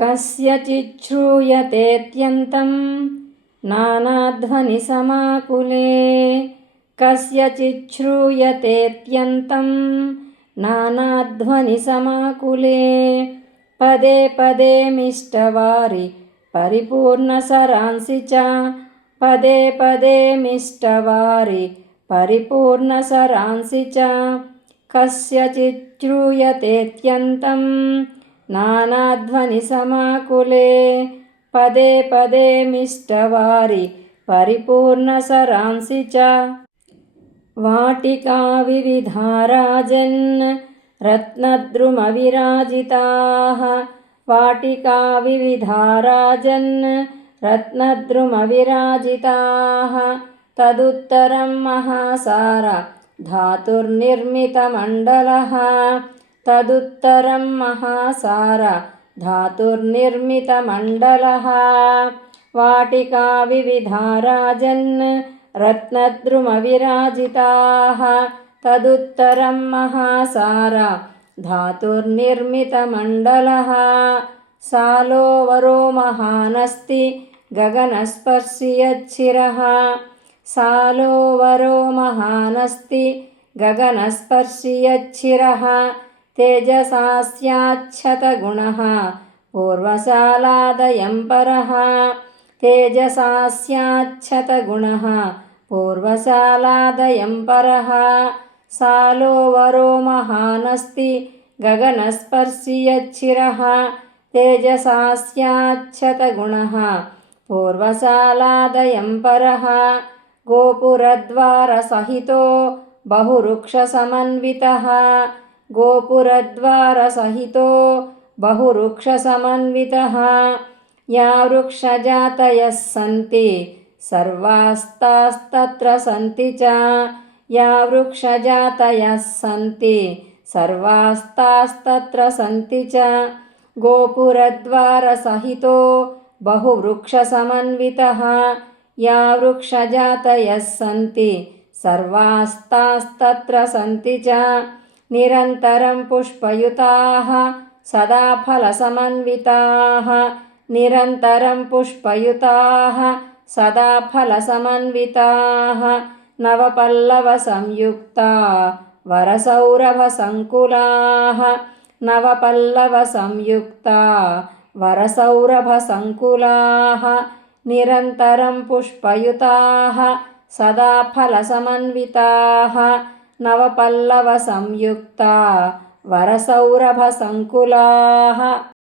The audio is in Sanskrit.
कस्यचिच्छ्रूयतेऽत्यन्तं नानाध्वनिसमाकुले कस्यचिच्छ्रूयतेऽत्यन्तं नानाध्वनिसमाकुले पदे पदे मिष्टवारि परिपूर्णसरांसि च पदे पदे मिष्टवारि परिपूर्णसरांसि च कस्यचिच्छ्रूयतेऽत्यन्तं नानाध्वनिसमाकुले पदे पदे मिष्टवारि परिपूर्णसरांसि च वाटिका विविधा राजन् रत्नद्रुमविराजिताः वाटिका विविधा राजन् रत्नद्रुमविराजिताः तदुत्तरं महासार धातुर्निर्मितमण्डलः तदुत्तरं महासार धातुर्निर्मितमण्डलः वाटिका विविधा राजन् रत्नद्रुमविराजिताः तदुत्तरं महासार धातुर्निर्मितमण्डलः सालोवरो महानस्ति गगनस्पर्शि यच्छिरः सालोवरो महानस्ति गगनस्पर्शि यच्छिरः तेजसा स्याच्छतगुणः पूर्वशालादयं परः तेजसा स्याच्छतगुणः पूर्वशालादयं परः सालोवरो महानस्ति गगनस्पर्शि यच्छिरः तेजसा स्याच्छतगुणः पूर्वशालादयं परः गोपुरद्वारसहितो बहुवृक्षसमन्वितः गोपुरद्वारसहितो बहुवृक्षसमन्वितः या वृक्षजातयः सन्ति सर्वास्तास्तत्र सन्ति च या वृक्षजातयः सन्ति सर्वास्तास्तत्र सन्ति च गोपुरद्वारसहितो बहुवृक्षसमन्वितः या वृक्षजातयः सन्ति सर्वास्तास्तत्र सन्ति च निरन्तरं पुष्पयुताः सदा फलसमन्विताः निरन्तरं पुष्पयुताः सदा फलसमन्विताः नवपल्लवसंयुक्ता वरसौरभसङ्कुलाः नवपल्लवसंयुक्ता वरसौरभसङ्कुलाः निरन्तरं पुष्पयुताः सदा फलसमन्विताः नवपल्लवसंयुक्ता वरसौरभसङ्कुलाः।